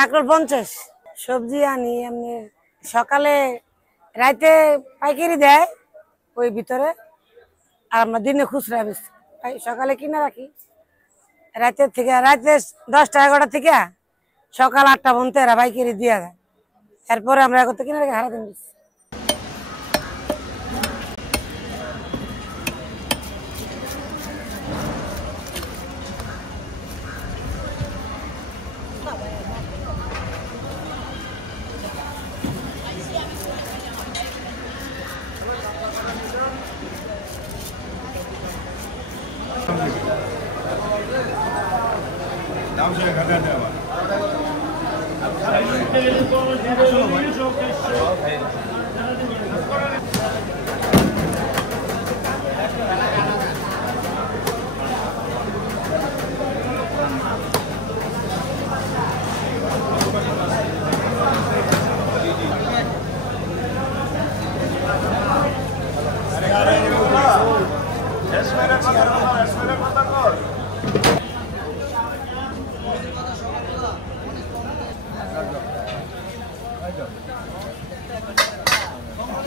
কাঁকরোল 50। সবজি আনি এমনি সকালে রাতে পাইকারি দেয় ওই ভিতরে, আর আমরা দিনে খুচরা বেশি সকালে কিনে রাখি। রাতে 10টা 11টা থেকে সকাল 8টা পর্যন্ত এরা পাইকারি দিয়ে দেয়। এরপরে আমরা করতে কিনে রাখি সারাদিন বেশি।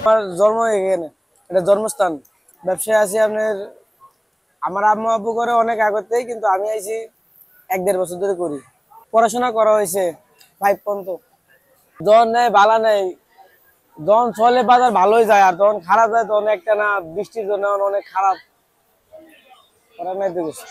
আমার জন্ম এখানে, এটা জন্মস্থান। ব্যবসায় আছি আপনার, আমার আম্মু আব্বু করে অনেক আগতেই, কিন্তু আমি আইছি 1-1.5 বছর ধরে করি। পড়াশোনা করা হয়েছে 5 পর্যন্ত। যখন নেই ভালো নেই, যখন চলে বাজার ভালোই যায়, আর যখন খারাপ যায় তখন একটা না, বৃষ্টির জন্য অনেক খারাপ করা নাই দেখেছি।